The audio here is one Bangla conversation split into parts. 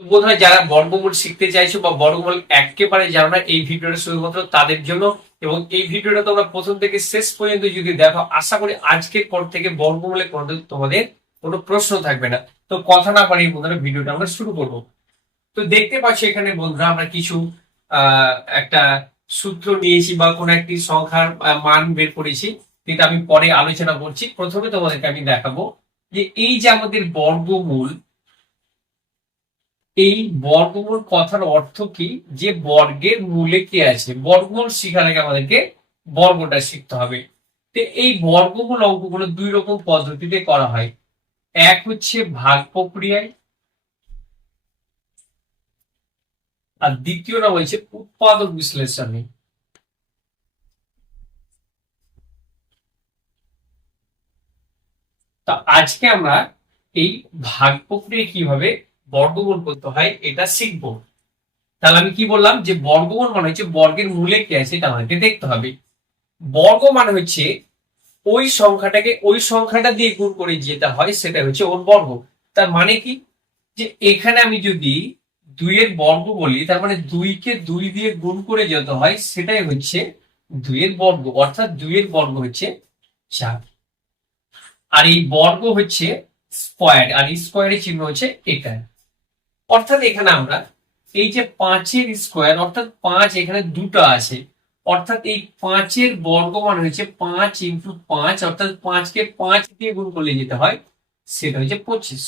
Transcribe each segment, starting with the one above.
বোধহয় যারা বর্গমূল শিখতে চাইছো বা বর্গমূল একেবারে জানো না, এই ভিডিওটা শুধুমাত্র তাদের জন্য। এবং এই ভিডিওটা তোমরা প্রথম থেকে শেষ পর্যন্ত যদি দেখো, আশা করি আজকের পর থেকে বর্গমূলে কোনো তোমাদের কোনো প্রশ্ন থাকবে না। তো কথা না পারি বন্ধুরা ভিডিওটা আমরা শুরু করব। তো দেখতে পাচ্ছি এখানে বন্ধুরা আমরা কিছু একটা সূত্র নিয়েছি বা কোনো একটি সংখ্যার মান বের করেছি কিন্তু আমি পরে আলোচনা করছি। প্রথমে তোমাদেরকে আমি দেখাবো যে এই যে আমাদের বর্গমূল এই বর্গমূল কথার অর্থ কি? যে বর্গের মূলে কি আছে? বর্গমূল শেখার আগে আমাদেরকে বর্গটা শিখতে হবে। তো এই বর্গমূল অঙ্কগুলো দুই রকম পদ্ধতিতে করা হয়। এক হচ্ছে ভাগ প্রক্রিয়ায়, আর দ্বিতীয়টা হচ্ছে উৎপাদক বিশ্লেষণে। তা আজকে আমরা এই ভাগ প্রক্রিয়া কীভাবে বর্গমূল করতে হয়, এটা শিখব। তাহলে আমি কি বললাম যে বর্গমূল মানে হচ্ছে বর্গের মূলে কি আছে এটা আমাদেরকে দেখতে হবে। বর্গ মানে হচ্ছে ওই সংখ্যাটাকে, ওই সংখ্যাটা দিয়ে গুণ করে যেটা হয় সেটা হচ্ছে ওর বর্গ। তার মানে কি? যে এখানে আমি যদি দুইয়ের বর্গ বলি, তার মানে দুইকে দুই দিয়ে গুণ করে যত হয় সেটাই হচ্ছে দুইয়ের বর্গ, অর্থাৎ দুইয়ের বর্গ হচ্ছে চার। আর এই বর্গ হচ্ছে স্কোয়ার আর স্কোয়ারের চিহ্ন হচ্ছে এটা অর্থাৎ এখানে আমরা এই যে পাঁচের স্কোয়ার অর্থাৎ পাঁচ এখানে দুটো আছে, অর্থাৎ এই পাঁচের বর্গমান হয়েছে পাঁচ ইন্টু পাঁচ, অর্থাৎ পাঁচকে পাঁচ দিয়ে গুণ করলে যেতে হয়, সেটা হচ্ছে পঁচিশ।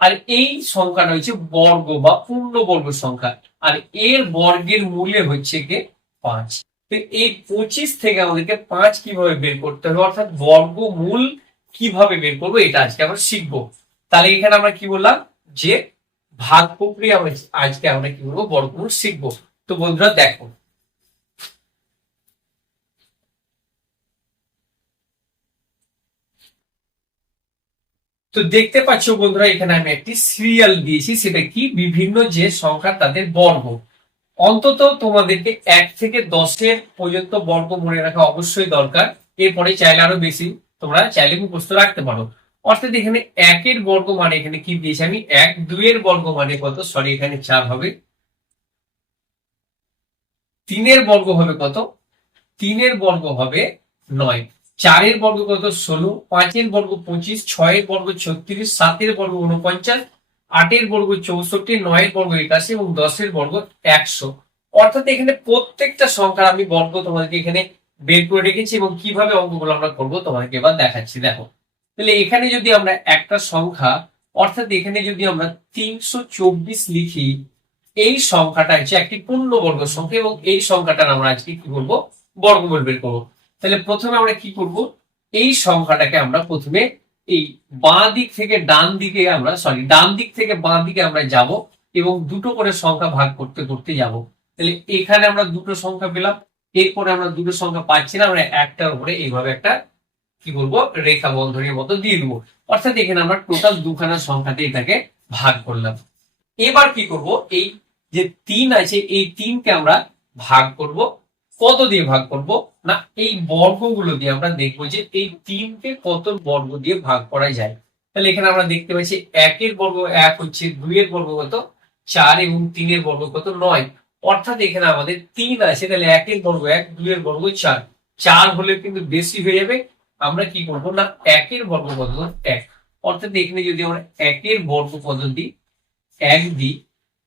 আর এই সংখ্যাটা হচ্ছে বর্গ বা পূর্ণবর্গ সংখ্যা, আর এর বর্গের মূল্য হচ্ছে কে পাঁচ। তো এই পঁচিশ থেকে আমাদেরকে পাঁচ কীভাবে বের করতে হবে, অর্থাৎ বর্গমূল কীভাবে বের করব, এটা আজকে আমরা শিখব। তাহলে এখানে আমরা কি বললাম? যে ভাগ প্রক্রিয়া আজকে আমরা কি করব বর্গমূল শিখব। তো বন্ধুরা দেখো। তো দেখতে পাচ্ছ বন্ধুরা, এখানে আমি একটি সিরিয়াল দিয়েছি। সেটা কি? বিভিন্ন যে সংখ্যা তাদের বর্গ। অন্তত তোমাদেরকে এক থেকে দশের পর্যন্ত বর্গ মনে রাখা অবশ্যই দরকার। এরপরে চাইলে আরও বেশি তোমরা চাইলে মুখস্থ রাখতে পারো। অর্থাৎ এখানে একের বর্গ মানে এখানে কি দিয়েছি আমি? এক, দুইয়ের বর্গ মানে কত? সরি এখানে চার হবে। তিনের বর্গ হবে কত? তিনের বর্গ হবে নয়। চারের বর্গ কত? ষোলো। পাঁচের বর্গ পঁচিশ। ছয়ের বর্গ ছত্রিশ। সাতের বর্গ উনপঞ্চাশ আটের বর্গ চৌষট্টি। নয়ের বর্গ একাশি এবং দশের বর্গ একশো। অর্থাৎ এখানে প্রত্যেকটা সংখ্যা আমি বর্গ তোমাদেরকে এখানে বের করে রেখেছি এবং কীভাবে অঙ্কগুলো আমরা করব তোমাদেরকে এবার দেখাচ্ছি। দেখো তাহলে এখানে যদি আমরা একটা সংখ্যা, অর্থাৎ এখানে যদি আমরা তিনশো চব্বিশ লিখি, এই সংখ্যাটা হচ্ছে একটি পূর্ণবর্গ সংখ্যা এবং এই সংখ্যাটার আমরা আজকে কি করব? বর্গমূল বের করব। তাহলে প্রথমে আমরা কি করব? এই সংখ্যাটাকে আমরা প্রথমে এই বাঁ দিক থেকে ডান দিকে আমরা সরি ডান দিক থেকে বাঁ দিকে আমরা যাব এবং দুটো করে সংখ্যা ভাগ করতে করতে যাব। তাহলে এখানে আমরা দুটো সংখ্যা পেলাম, এরপরে আমরা দুটো সংখ্যা পাচ্ছি না, আমরা একটার উপরে এইভাবে একটা কি বলব, রেখা বন্ধনীর মতো দিয়ে দেবো। অর্থাৎ এখানে আমরা টোটাল দুখানা সংখ্যাতে এটাকে ভাগ করলাম। এবার কি করব, এই যে তিন আছে, এই তিনকে আমরা ভাগ করব। কত দিয়ে ভাগ করব? না, এই বর্গগুলো দিয়ে আমরা দেখব যে এই তিনকে কত বর্গ দিয়ে ভাগ করা যায়। তাহলে এখানে আমরা দেখতে পাচ্ছি একের বর্গ এক হচ্ছে দুইয়ের বর্গ কত? চার এবং তিনের বর্গ কত? নয়। অর্থাৎ এখানে আমাদের তিন আছে, তাহলে একের বর্গ এক, দুইয়ের বর্গ চার। চার হলে কিন্তু বেশি হয়ে যাবে আমরা কি করব না একের বর্গ কত এক। অর্থাৎ এখানে যদি আমরা একের বর্গ দিই এক দিই,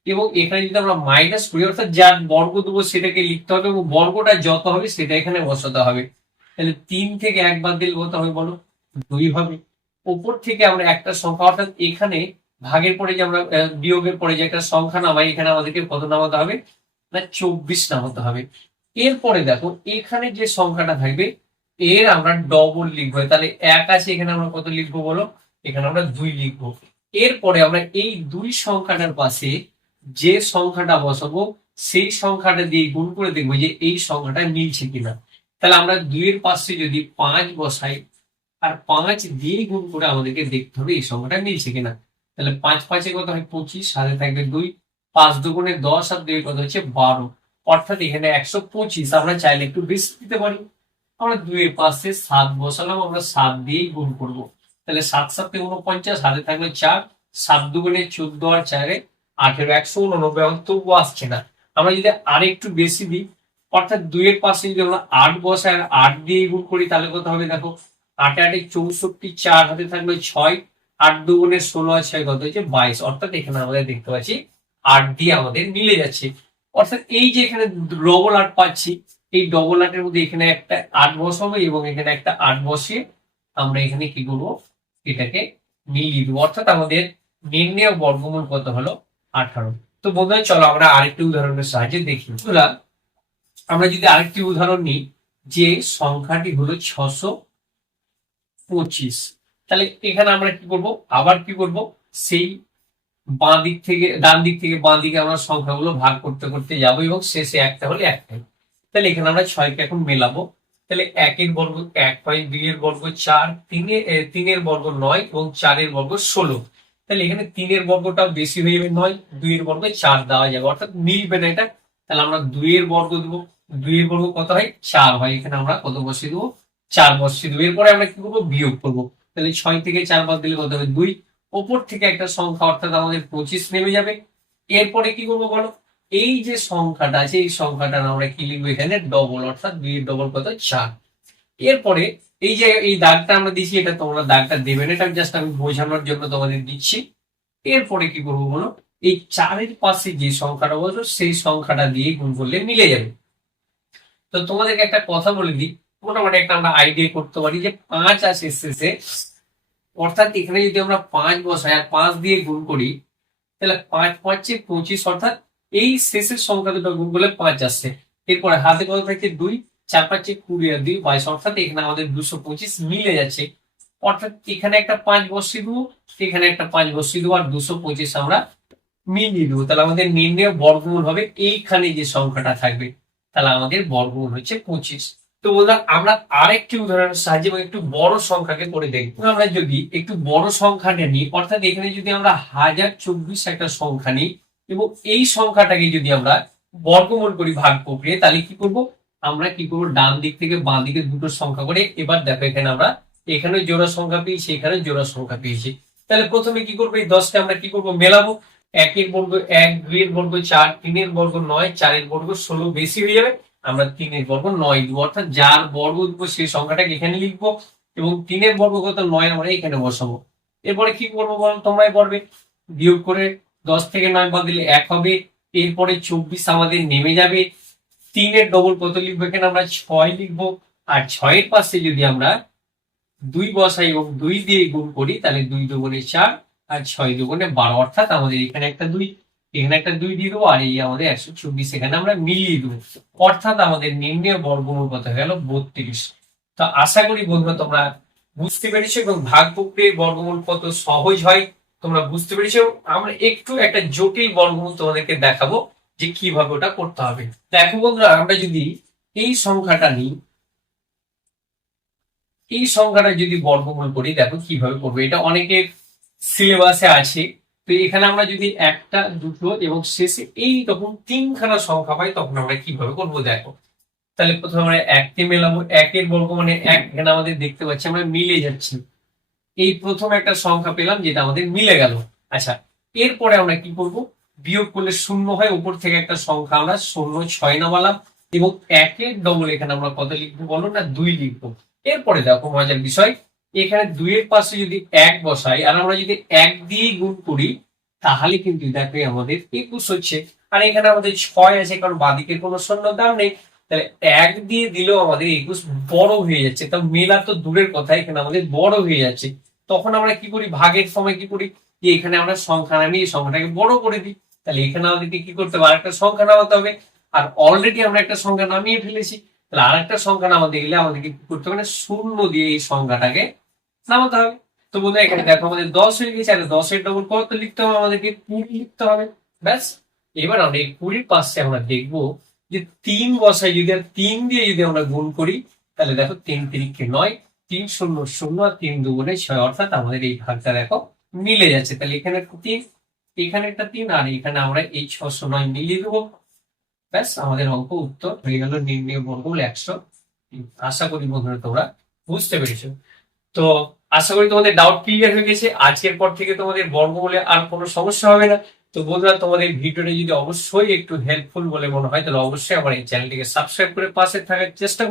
এবং এখানে যদি আমরা মাইনাস করি, অর্থাৎ যার বর্গ দেবো সেটাকে লিখতে হবে, এবং বর্গটা যত হবে সেটা এখানে বসাতে হবে। তাহলে তিন থেকে এক বাদ দিলে কত হবে বলো? দুই হবে। উপর থেকে আমরা একটা সংখ্যা, অর্থাৎ এখানে ভাগের পরে যে আমরা বিয়োগের পরে যে একটা সংখ্যা নামাই, এখানে আমাদেরকে কত নামাতে হবে? না, চব্বিশ নামাতে হবে। এরপরে দেখো, এখানে যে সংখ্যাটা থাকবে এর আমরা ডবল লিখব। তাহলে এক আছে, এখানে আমরা কত লিখব বলো? এখানে আমরা দুই লিখব। এরপরে আমরা এই দুই সংখ্যাটার পাশে যে সংখ্যাটা বসাবো, সেই সংখ্যাটা দিয়ে গুণ করে দেখব যে এই সংখ্যাটা মিলছে কিনা। তাহলে আমরা দুইয়ের পাশে যদি পাঁচ বসাই, আর পাঁচ দিয়ে গুণ করে আমাদেরকে দেখতে হবে এই সংখ্যাটা মিলছে কিনা। তাহলে পাঁচ পাঁচে কত হয়? পঁচিশ, সাথে থাকবে দুই। পাঁচ দুগুণে দশ আর দুই কত হচ্ছে? বারো। অর্থাৎ এখানে একশো পঁচিশ। আমরা চাইলে একটু বেশি দিতে পারি আমরা দুইয়ের পাশে সাত বসালাম, আমরা সাত দিয়েই গুণ করব। তাহলে সাত সাতে উনপঞ্চাশ হাতে থাকবে চার, সাত দুগুণে চোদ্দ আর চারে আঠেরো, একশো উননব্বই, এখন তবুও আসছে না। আমরা যদি আরেকটু বেশি দিই, অর্থাৎ দুইয়ের পাশে যদি আমরা আট বসাই আর আট দিয়ে গুণ করি, তাহলে কত হবে দেখো? আটে আটে চৌষট্টি, চার হাতে থাকবে ছয়, আট দুগুণে ষোলো আর ছয় কত হচ্ছে বাইশ। অর্থাৎ এখানে আমাদের দেখতে পাচ্ছি, আট দিয়ে আমাদের মিলে যাচ্ছে। অর্থাৎ এই যে এখানে ডবল আট পাচ্ছি এই ডবল আটের মধ্যে এখানে একটা আট বসাবো এবং এখানে একটা আট বসিয়ে আমরা এখানে কি করব? এটাকে মিলিয়ে দেবো। অর্থাৎ আমাদের নির্ণয় বর্গমূল কত হলো? আঠারো। তো বন্ধুরা চলো আমরা আরেকটি উদাহরণের সাহায্যে দেখি। বন্ধুরা, আমরা যদি আরেকটি উদাহরণ নিই যে সংখ্যাটি হলো ছশো পঁচিশ। তাহলে এখানে আমরা কি করব? আবার কি করব? সেই বাঁ দিক থেকে ডান দিক থেকে বাঁ দিকে আমরা সংখ্যাগুলো ভাগ করতে করতে যাব এবং শেষে একটা হলে একটাই। তাহলে এখানে আমরা ছয়কে এখন মেলাবো। তাহলে একের বর্গ এক হয়, দুইয়ের বর্গ চার তিনের তিনের বর্গ নয় এবং চারের বর্গ ষোলো। তাহলে এখানে তিনের বর্গটাও বেশি হয়ে যাবে নয়, দুইয়ের বর্গ চার দেওয়া যাবে। অর্থাৎ মিলবে না এটা, তাহলে আমরা দুইয়ের বর্গ দেবো। দুইয়ের বর্গ কত হয়? চার হয়। এখানে আমরা কত বসিয়ে দেবো? চার বসিয়ে দেবো। এরপরে আমরা কি করব? বিয়োগ করব। তাহলে ছয় থেকে চার বাদ দিলে কত হবে? দুই। ওপর থেকে একটা সংখ্যা, অর্থাৎ আমাদের পঁচিশ নেমে যাবে। এরপরে কি করব বলো? এই যে সংখ্যাটা আছে, এই সংখ্যাটা আমরা কি লিখব এখানে? ডবল অর্থাৎ দুইয়ের ডবল কত? চার। এরপরে এই যে, এই দাগটা আমরা দিচ্ছি এটা তোমরা দাগটা দেবে না, এটা জাস্ট আমি বোঝানোর জন্য তোমাদের দিচ্ছি। এরপরে কি করব বলো? এই চারের পাশে যে সংখ্যাটা বলছো, সেই সংখ্যাটা দিয়ে গুণ করলে মিলে যাবে। তো তোমাদেরকে একটা কথা বলে দিই, মোটামুটি একটা আমরা আইডিয়া করতে পারি যে পাঁচ আছে শেষে, অর্থাৎ এখানে যদি আমরা পাঁচ বসাই আর পাঁচ দিয়ে গুণ করি, তাহলে পাঁচ পাঁচে পঁচিশ, অর্থাৎ এই শেষের সংখ্যা দুটো গুণ করলে পাঁচ আসছে। এরপরে হাতে কত থাকছে দুই চার পাঁচে কুড়ি আর দুই, বাইশ। অর্থাৎ এখানে আমাদের দুশো পঁচিশ মিলে যাচ্ছে। অর্থাৎ এখানে একটা পাঁচ বসিয়ে দেবো, এখানে একটা পাঁচ বসিয়ে দেবো, আর দুশো পঁচিশ আমরা মিলিয়ে দেবো। তাহলে আমাদের নির্ণয় বর্গমূল হবে এইখানে যে সংখ্যাটা থাকবে। তাহলে আমাদের বর্গমূল হচ্ছে পঁচিশ। তো বললাম আমরা আরেকটি উদাহরণের সাহায্যে এবং একটু বড় সংখ্যাকে করে দেখব। আমরা যদি একটু বড় সংখ্যাটা নিই, অর্থাৎ এখানে যদি আমরা হাজার চব্বিশ একটা সংখ্যা নিই এবং এই সংখ্যাটাকে যদি আমরা বর্গমূল করি ভাগ প্রক্রিয়া তাহলে কি করব? আমরা কি করব? ডান দিক থেকে বাঁ দিকে দুটো সংখ্যা করে, এবার দেখো এখানে আমরা এখানে জোড়া সংখ্যা পেয়েছি, এখানে জোড়া সংখ্যা পেয়েছি। তাহলে প্রথমে কি করব? এই দশকে আমরা কি করব? মেলাবো। একের বর্গ এক, দুইয়ের বর্গ চার, তিনের বর্গ নয়, চারের বর্গ ষোলো, বেশি হয়ে যাবে। আমরা তিনের বর্গ নয় দিব। অর্থাৎ যার বর্গ দিব সেই সংখ্যাটাকে এখানে লিখব এবং তিনের বর্গ কত? নয় আমরা এখানে বসাবো। এরপরে কি করব বলো? তোমরাই পড়বে। বিয়োগ করে দশ থেকে নয় বাদ দিলে এক হবে। এরপরে চব্বিশ আমাদের নেমে যাবে। তিনের ডবল কত লিখব? এখানে আমরা ছয় লিখব। আর ছয়ের পাশে যদি আমরা দুই বসাই এবং দুই দিয়ে গুণ করি, তাহলে দুই দুগুণে চার আর ছয় দুগুণে বারো। অর্থাৎ আমাদের এখানে একটা দুই, এখানে একটা দুই দিয়ে দেবো আর এই আমাদের একশো চব্বিশ। এখানে আমরা মিলিয়ে দেবো। অর্থাৎ আমাদের নির্ণয় বর্গমূল কত গেল? বত্রিশ। তো আশা করি বন্ধুরা তোমরা বুঝতে পেরেছ এবং ভাগ প্রক্রিয়ার বর্গমূল কত সহজ হয়। তোমরা বুঝতে পেরেছ? আমরা একটু একটা জটিল বর্গমূল তোমাদেরকে দেখাবো যে কীভাবে ওটা করতে হবে। দেখো বন্ধুরা, আমরা যদি এই সংখ্যাটা নিই, এই সংখ্যাটা যদি বর্গমূল করি, দেখো কীভাবে করব। এটা অনেকের সিলেবাসে আছে। তো এখানে আমরা যদি একটা, দুটো এবং শেষে এই তখন তিনখানা সংখ্যা পাই, তখন আমরা কীভাবে করব দেখো। তাহলে প্রথমে আমরা এককে মেলাবো। একের বর্গ মানে এক, এখানে আমাদের দেখতে পাচ্ছি, আমরা মিলে যাচ্ছি। এই প্রথম একটা সংখ্যা পেলাম যেটা আমাদের মিলে গেল। আচ্ছা এরপরে আমরা কি করব? বিয়োগ করলে শূন্য হয়, উপর থেকে একটা সংখ্যা আমরা শূন্য ছয় নামালাম এবং একের ডবল এখানে আমরা কত লিখব বলো না? দুই লিখব। এরপরে দেখো মজার বিষয়, এখানে দুইয়ের পাশে যদি এক বসাই, আর আমরা যদি এক দিয়ে গুণ করি, তাহলে কিন্তু দেখো আমাদের একুশ হচ্ছে। আর এখানে আমাদের ছয় আছে, কারণ বাদিকের কোনো শূন্য দাম নেই। তাহলে এক দিয়ে দিলেও আমাদের একুশ বড় হয়ে যাচ্ছে। তা মেলা তো দূরের কথা, এখানে আমাদের বড় হয়ে যাচ্ছে। তখন আমরা কি করি? ভাগের সময় কি করি? যে এখানে আমরা সংখ্যা নামিয়ে সংখ্যাটাকে বড় করে দিই। তাহলে এখানে আমাদেরকে কি করতে হবে? আরেকটা সংখ্যা নামাতে হবে। আর অলরেডি আমরা একটা সংখ্যা নামিয়ে ফেলেছি। তাহলে আরেকটা সংখ্যা নামাতে গেলে আমাদেরকে কি করতে হবে? শূন্য দিয়ে এই সংখ্যাটাকে নামাতে হবে। তো বন্ধু এখানে দেখো আমাদের দশ হয়ে গেছে। আর দশের ডবল কত লিখতে হবে আমাদেরকে? কুড়ি লিখতে হবে। ব্যাস, এবার আমরা এই কুড়ির পাশে আমরা দেখব যে তিন বসাই যদি তিন দিয়ে যদি আমরা গুণ করি, তাহলে দেখো তিন তিরিখে নয়, তিন শূন্য শূন্য আর তিন দুগুণে ছয়, অর্থাৎ আমাদের এই ভাগটা দেখো মিলে যাচ্ছে। তাহলে এখানে একটা তিন, এখানে একটা তিন, আর এখানে আমরা এই ছশো নয় মিলিয়ে দেবো। ব্যাস, আমাদের অঙ্ক উত্তর হয়ে গেল নির্ণয় বর্গমূল একশো। আশা করি বন্ধুরা তোমরা বুঝতে পেরেছ। তো আশা করি তোমাদের ডাউট ক্লিয়ার হয়ে গেছে। আজকের পর থেকে তোমাদের বর্গমূলে আর কোনো সমস্যা হবে না। তো বন্ধুরা, তোমাদের ভিডিওটি যদি অবশ্যই একটু হেল্পফুল বলে মনে হয়, তাহলে অবশ্যই আমার এই চ্যানেলটিকে সাবস্ক্রাইব করে পাশে থাকার চেষ্টা